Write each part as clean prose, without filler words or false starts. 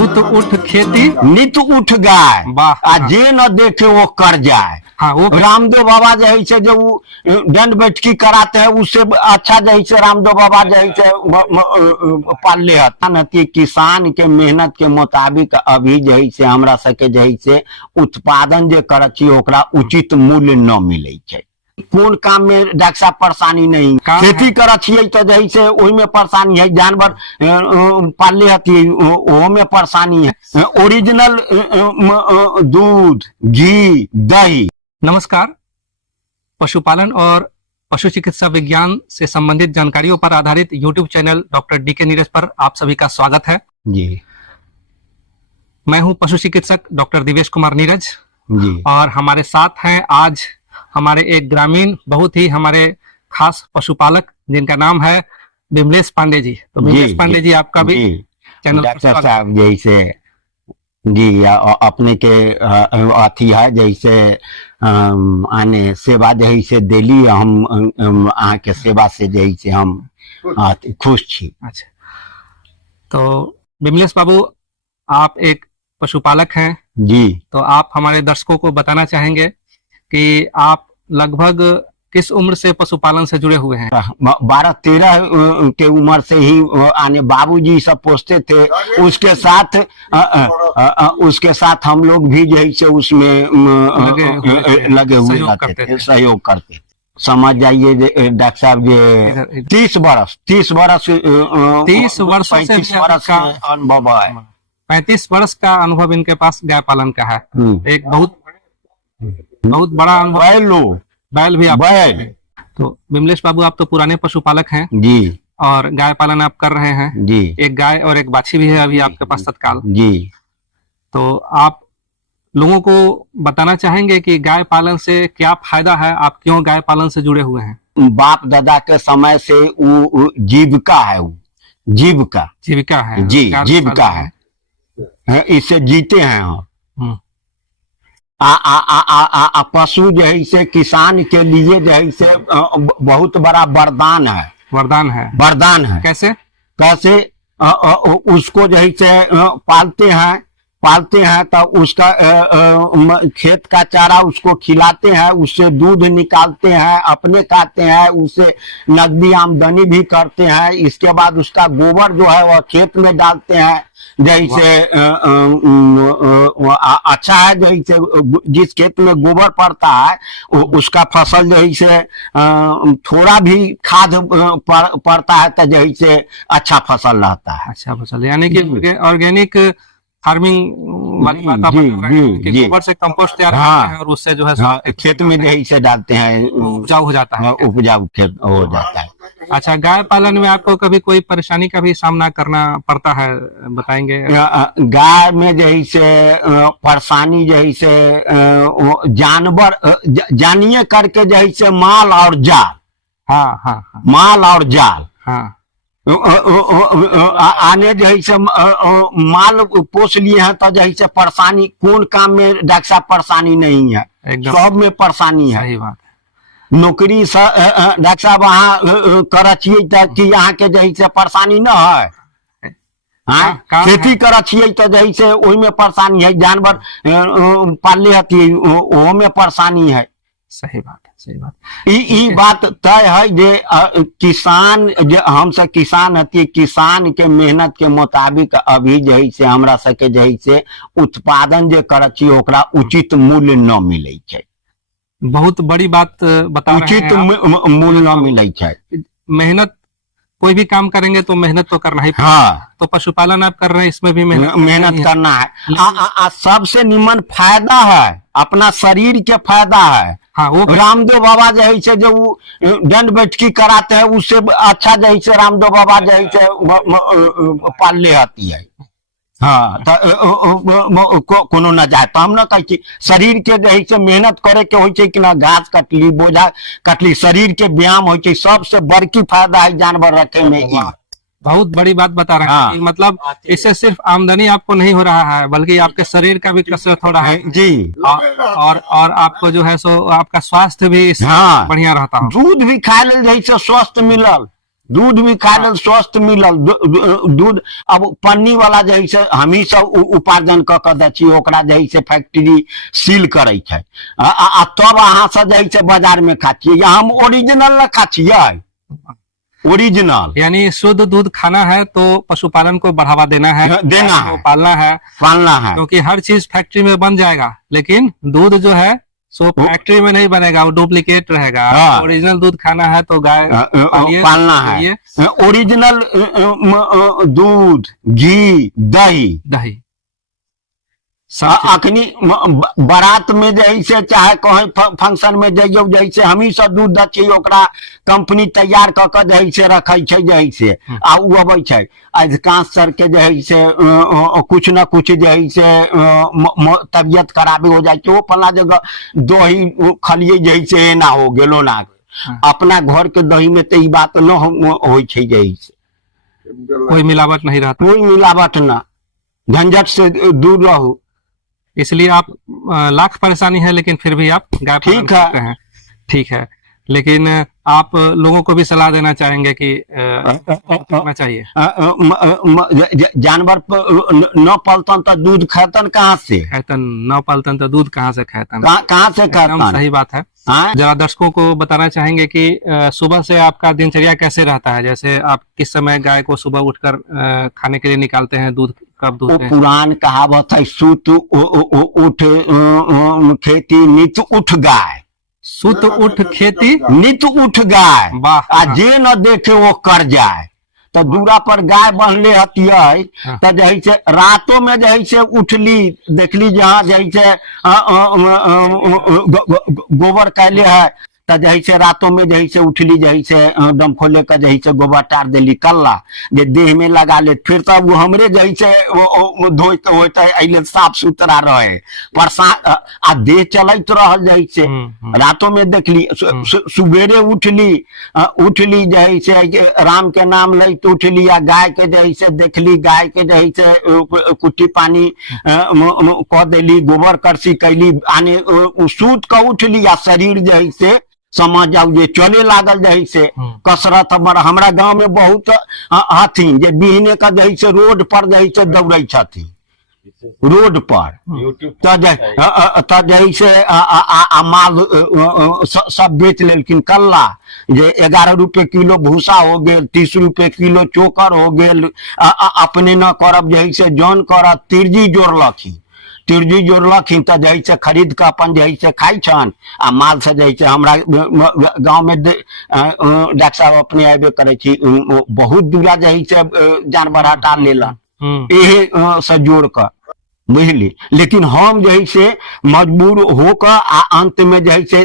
सुत उठ खेती नित उठ गाय वाह। आ जे न देखे वो कर जाए। हाँ वो रामदेव बाबा जो है से जो दंड बैठकी कराते हैं उससे अच्छा जो है से रामदेव बाबा जो है से पाले हती किसान के मेहनत के मुताबिक अभी जो है से हमरा सके जो है से उत्पादन जे करे छी ओकरा उचित मूल्य न मिले छै। कोन काम में डॉक्टर साहब परेशानी नहीं, खेती करे छियै तो जो है से ओहि में परेशानी है, जानवर पाले हती ओहो में परेशानी है। ओरिजिनल दूध घी दही। नमस्कार। पशुपालन और पशु चिकित्सा विज्ञान से संबंधित जानकारियों पर आधारित YouTube channel doctor DK Neeraj पर आप सभी का स्वागत है जी। मैं हूं पशु चिकित्सक डॉक्टर दिवेश कुमार नीरज जी। और हमारे साथ हैं आज हमारे एक ग्रामीण बहुत ही हमारे खास पशुपालक जिनका नाम है विमलेश पांडे जी। तो विमलेश पांडे जी आपका भी चैनल डॉक्टर साहब जैसे जी अपने के अथी है जैसे आने सेवा जही से दिली हम अहाँ के सेवा से जही से हम खुश छी। अच्छा, तो विमलेश बाबू आप एक पशुपालक हैं जी। तो आप हमारे दर्शकों को बताना चाहेंगे कि आप लगभग किस उम्र से पशुपालन से जुड़े हुए हैं? 12-13 के उम्र से ही आने बाबूजी सब पोसते थे, उसके साथ हम लोग भी जैसे उसमें लगे हुए रहते थे, सहयोग करते थे। समझ जाइए डॉक्टर साहब ये 30 वर्ष 35 वर्ष का अनुभव है। 35 वर्ष का अनुभव इनके पास गाय पालन का है। एक बहुत बड़ा अनुभव। बैल भी आप बैल। तो विमलेश बाबू आप तो पुराने पशुपालक हैं जी और गाय पालन आप कर रहे हैं जी। एक गाय और एक बाछी भी है अभी आपके पास तत्काल जी। तो आप लोगों को बताना चाहेंगे कि गाय पालन से क्या फायदा है, आप क्यों गाय पालन से जुड़े हुए हैं? बाप दादा के समय से वो जीविका है, वो जीविका है जी, जीविका है, इससे जीते हैं हम। पशु जो है से किसान के लिए जो है से बहुत बड़ा वरदान है। वरदान है। कैसे उसको जो है से पालते हैं तो उसका खेत का चारा उसको खिलाते हैं, उससे दूध निकालते हैं, अपने खाते हैं, उससे नकदी आमदनी भी करते हैं। इसके बाद उसका गोबर जो है वह खेत में डालते हैं। जैसे अच्छा है, जैसे जिस खेत में गोबर पड़ता है उसका फसल जैसे थोड़ा भी खाद पड़ता है तो जैसे अच्छा फसल रहता है। अच्छा फसल यानी कि ऑर्गेनिक फार्मिंग वाली बात आप जी। गोबर से कंपोस्ट तैयार करते हैं और उससे जो है खेत में जैसे डालते हैं उपजाऊ हो जाता है। उपजाऊ खेत हो जाता है। अच्छा, गाय पालन में आपको कभी कोई परेशानी का भी सामना करना पड़ता है, बताएंगे? गाय में जैसे परेशानी जैसे जानवर जानिए करके जैसे माल और जाल। हाँ। माल और जाल। हाँ। आने जैसे माल पोस लिए हैं तो जैसे परेशानी कौन काम में डॉक्टर साहब परेशानी नहीं है, सब में परेशानी है। सही बात है। नौकरी डॉक्टर साहब अहाँ करे छियै कि यहाँ के जैसे परेशानी न है। खेती करे छियै तो जैसे ओहि में परेशानी है, जानवर पाले हती ओहो में परेशानी है। सही बात है, सही बात। ई बात तय है जे किसान हमसे किसान हती, किसान के मेहनत के मुताबिक अभी जैसे हमरा सके जैसे उत्पादन जे करे छी ओकरा उचित मूल्य न मिले छै। बहुत बड़ी बात बता रहे हैं। उचित मूल्य न मिले छै। मेहनत कोई भी काम करेंगे तो मेहनत तो करना ही। हाँ। तो पशुपालन आप कर रहे हैं, इसमें भी मेहनत करना है। सबसे निमन फायदा है, अपना शरीर के फायदा है। हाँ, वो रामदेव बाबा जो है जो दंड बैठकी कराते हैं उससे अच्छा जो है रामदेव बाबा जो है पाले हती है। हाँ, तो कोनो न जाए तो हम न कहे शरीर के जो है मेहनत करे के होय छै कि ना, घास कटली, बोझा कटली, शरीर के व्यायाम होय छै। सबसे बड़की फायदा है जानवर रखे में। बहुत बड़ी बात बता रहे हैं। हाँ। मतलब इससे सिर्फ आमदनी आपको नहीं हो रहा है बल्कि आपके शरीर का भी कसरत हो रहा है जी। और आपको जो है सो आपका स्वास्थ्य भी बढ़िया रहता है। दूध भी खाए ले जैसे स्वस्थ मिलल दूध भी खाए लेल स्वस्थ मिलल। दूध अब पन्नी वाला जे है से हमही सब उपार्जन क के दै छी, ओकरा जे है से फैक्ट्री सील करे छै, तब अहाँ सब जे है से बाजार में खा छियै। या हम ओरिजिनल न खा छियै, ओरिजिनल यानी शुद्ध दूध खाना है तो पशुपालन को बढ़ावा देना है, पालना है, क्योंकि हर चीज फैक्ट्री में बन जाएगा, लेकिन दूध जो है सो फैक्ट्री में नहीं बनेगा, वो डुप्लीकेट रहेगा। ओरिजिनल दूध खाना है तो गाय पालना है। ओरिजिनल दूध, घी, दही अखनी बारात में जैसे चाहे कहीं फंक्शन में जाइयो, जैसे हमही सब दूध दै छियै, ओकरा कंपनी तैयार क के जैसे रखे छै, जैसे आ उ अबै छै। अधिकांश सर के जैसे कुछ न कुछ जैसे तबियत खराब हो जाए छै, वो फला जगह दही खलिए जैसे ना हो गेलो ना। अपना घर के दही में तो ई बात न होइ छै, जैसे कोई मिलावट नहीं रहता, कोई मिलावट ना, झंझट से दूर रहो। इसलिए आप लाख परेशानी है लेकिन फिर भी आप गाय पालन करते हैं, ठीक है। लेकिन आप लोगों को भी सलाह देना चाहेंगे कि करना चाहिए। जानवर न पालतन तो दूध खैतन कहाँ से, न पालतन तो दूध कहाँ से खैतन, कहाँ से खैतन, सही बात है। जरा दर्शकों को बताना चाहेंगे कि सुबह से आपका दिनचर्या कैसे रहता है, जैसे आप किस समय गाय को सुबह उठकर खाने के लिए निकालते हैं, दूध कब दूध? पुरान कहावत है, सुत उठ खेती नित उठ गाय, सुत उठ खेती नित उठ गाय, आ जे न देखे वो कर जाए। तो दूरा पर गाय बंधले हतिये तो जैसे रातों में जैसे उठली देखली जहाँ जैसे गोबर कैले है, तो जैसे रातों में जैसे उठली जैसे दम खोले का जैसे गोबर टार देली कल्ला जे देह में लगा ले, फिर तब वो हमरे जैसे धोते होते अले साफ सुथरा रहे, आ देह चलत रहल जैसे। रातों में देखली, सुबेरे उठली जैसे राम के नाम लैत उठली, आ गाय के जैसे देखली, गाय के जैसे कुट्टी पानी कह देली, गोबर करसी कैली, आने सूत के उठली, आ शरीर जैसे समझ जाऊ जे चले लागल जैसे कसरत। हमरा गांव में बहुत हथिन जे बिहने का जैसे रोड पर जैसे दौड़े छथिन, रोड पर जैसे माल सब बेच लेलखिन कल्ला, जे 11 रुपए किलो भूसा हो गेल, 30 रुपए किलो चोकर हो गेल, अपने न करब जैसे जौन करब तिरजी जोड़लखिन तो जैसे खरीद के अपन जैसे खाई छन, आ माल से जैसे हमरा गांव में डॉक्टर साहब अपने आबे करे छी, बहुत दूरा जैसे जानवर हटा लेला एहे से जोड़ कर, बुझली। लेकिन हम जैसे मजबूर होकर अंत में जैसे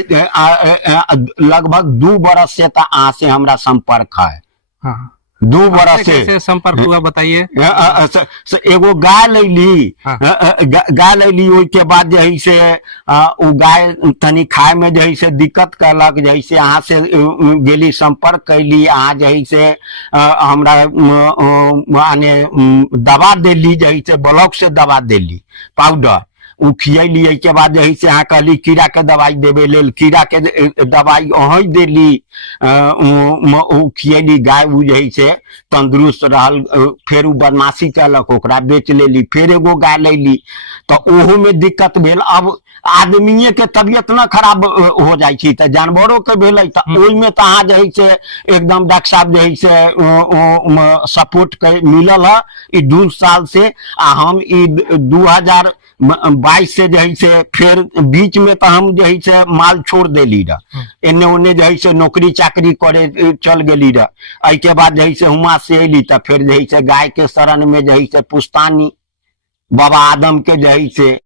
लगभग 2 बरस से अहाँ से हमरा संपर्क है। 2 बरस से संपर्क हुआ, बताइए। एगो गाय लैली, गाय लैली, उसके बाद जैसे से गाय तनी खाए में जैसे दिक्कत करलक, जैसे अहाँ से गेली संपर्क कैली, अहाँ जैसे हमरा माने दवा देली, जैसे ब्लॉक से दवा देली पाउडर, उ खियली। के बाद जही से अहाँ कहली कीड़ा के दवाई देवे लेल, कीड़ा के दवाई अही देली, खियली। गाय उ जही से तंदुरुस्त रहल, फिर उ बदमाशी कलक, ओकरा बेच लेली, फिर एगो गाय लेली, तो ओहो में दिक्कत भेल। अब आदमीये के तबियत न खराब हो जाय छी तो जानवरों के भेलै, तो ओहि में तो अहाँ जही से एकदम डॉक्टर साहब जही से सपोर्ट के मिलल है। ई 2 साल से आ हम ई 2022 से जही से फिर बीच में तो हम जही से माल छोड़ देली रह, एने ओने जही से नौकरी चाकरी करे चल गेली रह। आई के बाद जही से हुआ से अली तो फिर जही से गाय के शरण में जही से पुस्तानी बाबा आदम के जही से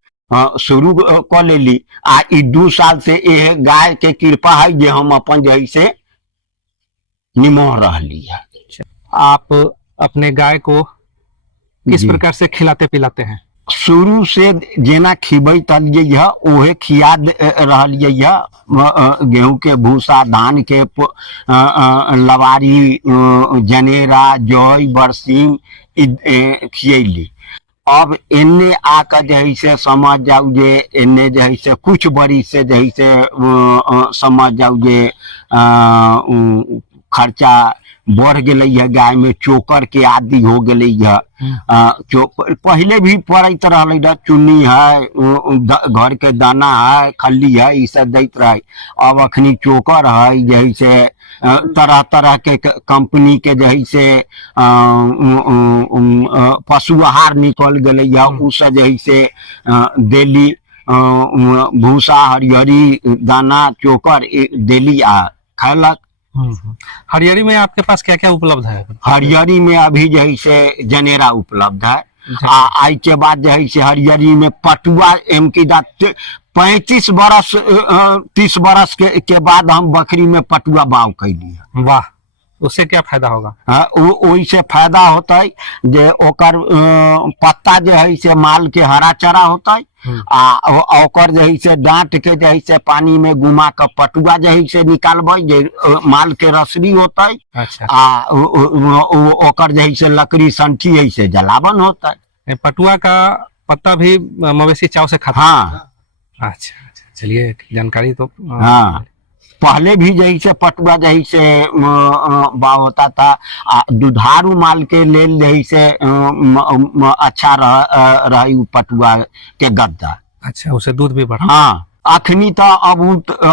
शुरू कर लेली। आ ई 2 साल से ये गाय के कृपा है जे हम अपन जही से निमोह रहली है। आप अपने गाय को किस प्रकार से खिलाते पिलाते हैं? शुरू से जेना खिबैत अलियै ओहे खिया रहलियै, गेहूं के भूसा, धान के लवारी, जनेरा, जौ, बरसीम खियली। अब एने आकर जही से समझ जाऊ जे एने जही से कुछ बड़ी से जही से समझ जाऊ जे खर्चा बढ़ गई है, गाय में चोकर के आदि हो गई है। पहले भी पड़त रहा, चुन्नी है, घर के दाना है, खल्ली है, ई सब दैत रहे। अब अखनी चोकर है, जैसे तरह तरह के कंपनी के जैसे पशु आहार निकल गई है, उ सब जैसे देली भूसा हरियरी दाना चोकर देली आ खैलक। हरियरी में आपके पास क्या क्या उपलब्ध है? हरियरी में अभी जैसे जनेरा उपलब्ध है। आई के बाद जैसे हरियरी में पटुआ एमकी 35 बरस 30 बरस के बाद हम बकरी में पटुआ बाव कैली है। वाह, उससे क्या फायदा होगा? वही से फायदा होता है जे ओकर पत्ता जो है से माल के हरा चरा होता है, आ ओकर जो है से डांट के जो है से पानी में घुमा के पटुआ जो है से निकालबे, जे माल के रसरी होता है। अच्छा। ओकर जो है से लकड़ी संठी है से जलावन होता है। पटुआ का पत्ता भी मवेशी चाव से खाता? हाँ। अच्छा, चलिए, जानकारी तो। हाँ, पहले भी जैसे पटुआ जैसे बा होता था, दुधारू माल के लेल जैसे अच्छा रही पटुआ के गद्दा। अच्छा, उसे दूध भी बढ़ा। हाँ, अखनी तो अब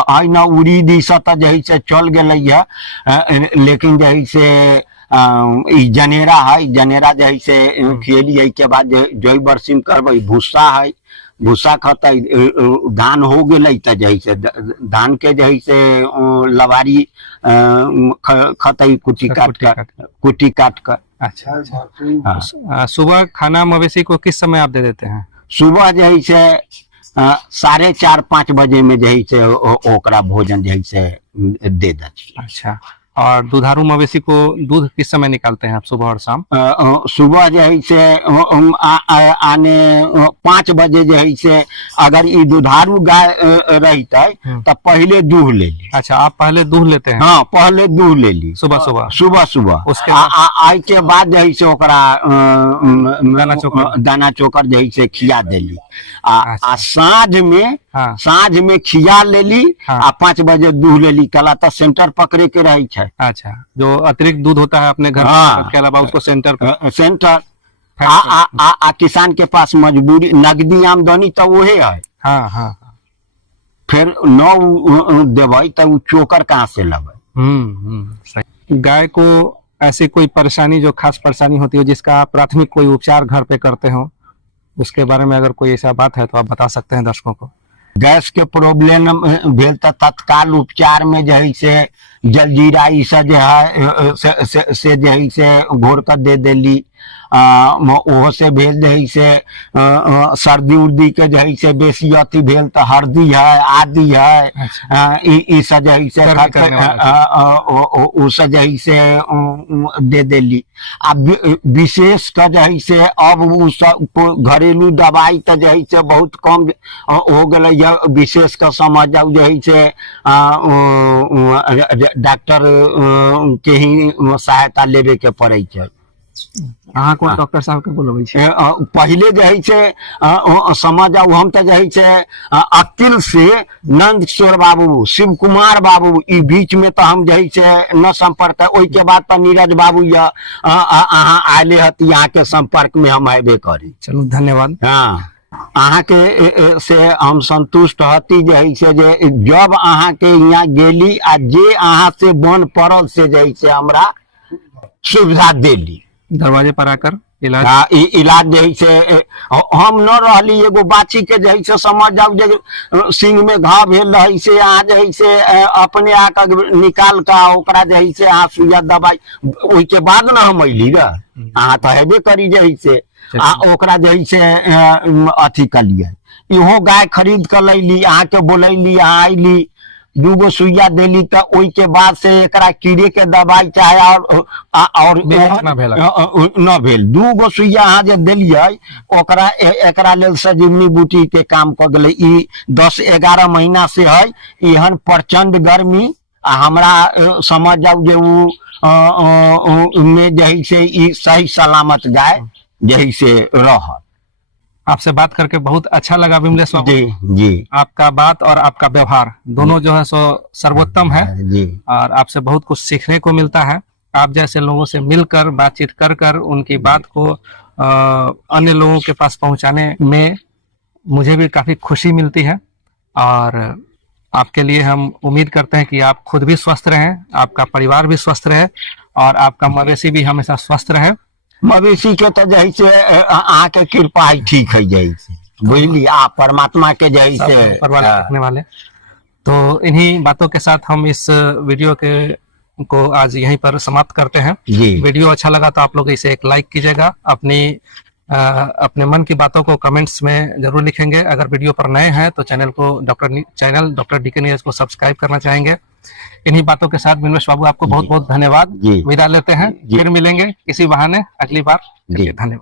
है ना उड़ी दिशा तो जैसे चल गई है, लेकिन जैसे जनेरा है, जनेरा जैसे खेली है के बाद जय बरसिम करबे, भूसा है, भूसा खत धान हो गई तो जैसे धान के जैसे लवारी खत कुटी काट कर। अच्छा। सुबह खाना मवेशी को किस समय आप दे देते हैं? सुबह जैसे 4:30-5 बजे में जैसे ओकरा भोजन जैसे दे दे। अच्छा, और दुधारू मवेशी को दूध किस समय निकालते हैं आप, सुबह और शाम? सुबह जो है से आने 5 बजे जो है से अगर ये दुधारू गाय रहता है तो पहले दूध ले ली। अच्छा, आप पहले दूध लेते हैं? हाँ, पहले दूध ले ली सुबह। उसके आई के बाद जो है से ओकरा दाना चोकर जो है से खिया देली। साँझ में खिया लेली। 5 बजे दूध लेली, कला तो सेंटर पकड़े के रही है। अच्छा, जो अतिरिक्त दूध होता है अपने घर के अलावा उसको सेंटर किसान के पास मजबूरी नगदी आमदनी तो वो है। हाँ। फिर न देवे तो चोकर कहाँ से लगे? गाय को ऐसी कोई परेशानी, जो खास परेशानी होती है जिसका प्राथमिक कोई उपचार घर पे करते हो, उसके बारे में अगर कोई ऐसा बात है तो आप बता सकते हैं दर्शकों को। गैस के प्रॉब्लम भेल तो तत्काल उपचार में जो है से जलजीरा ई सब जो है से जो है से घोर कर दे देली। ओहो से भेल जो है से सर्दी उर्दी के जो है से बेसी अति भेल तो हल्दी है, आदि है। ई सब जो है से उ सब जो है से दे देली। आ विशेष का जो है से अब उ सब घरेलू दवाई तो जो है से बहुत कम हो गई है। विशेष का समझ जाओ जो है से डॉक्टर के ही सहायता लेवे के पड़े है। डॉक्टर साहब के बोलबे छै? पहले जो है से समझ जाओ, हम तो जो है से अकिल से नंद किशोर बाबू, शिव कुमार बाबू, ई बीच में तो हम जो है से न संपर्क है। ओई के बाद तो नीरज बाबू या आले हती, यहाँ के संपर्क में हम आबे करी। चलो, धन्यवाद। हाँ, अहाँ के से हम संतुष्ट हती जे है से जे जब अहाँ के यहाँ गेली आ जे अहाँ से बन पड़ल से जे है से हमरा सुविधा देली। दरवाजे पर आकर इलाज जो है से हम न रहली। एगो बाछी के जो है से समझ जाओ जे सिंह में घाव भेल रही से अहाँ जो है से अपने आकर निकाल का ओकरा जो है से अहाँ सुइया दवाई, ओहि के बाद न हम अली ग। अहाँ तो हेबे करी जो है से ओकरा जो है से अथी कलिए। इहो गाय खरीद कर लैली, अहाँ के बोलैली, अहाँ अली, 2 सुइया देली तो ओई के बाद से एकरा कीड़े के दवाई चाहे और न भेल। 2 सुइया अहाँ जे देलिए ओकरा एकरा लेल सजीवनी बूटी के काम क गेलै। ई 10-11 महीना से है। एहन प्रचंड गर्मी हमरा समझ जाओ जे उ में जे है से ई सही सलामत गाय जे है से रह। आपसे बात करके बहुत अच्छा लगा विमलेश बाबू जी। आपका बात और आपका व्यवहार दोनों जो है सो सर्वोत्तम है जी। और आपसे बहुत कुछ सीखने को मिलता है। आप जैसे लोगों से मिलकर बातचीत कर कर उनकी बात को अन्य लोगों के पास पहुंचाने में मुझे भी काफी खुशी मिलती है। और आपके लिए हम उम्मीद करते हैं कि आप खुद भी स्वस्थ रहें, आपका परिवार भी स्वस्थ रहे और आपका मवेशी भी हमेशा स्वस्थ रहे। मवेशी के तो जैसे आके कृपा ही ठीक है, जैसे बुझली आप परमात्मा के जैसे रखने वाले। तो इन्हीं बातों के साथ हम इस वीडियो को आज यहीं पर समाप्त करते हैं। वीडियो अच्छा लगा तो आप लोग इसे एक लाइक कीजिएगा, अपने मन की बातों को कमेंट्स में जरूर लिखेंगे। अगर वीडियो पर नए हैं तो चैनल डॉक्टर डीके न्यूज को सब्सक्राइब करना चाहेंगे। इन्हीं बातों के साथ मिनवेश बाबू आपको बहुत बहुत धन्यवाद। विदा लेते हैं, फिर मिलेंगे इसी बहाने अगली बार। धन्यवाद।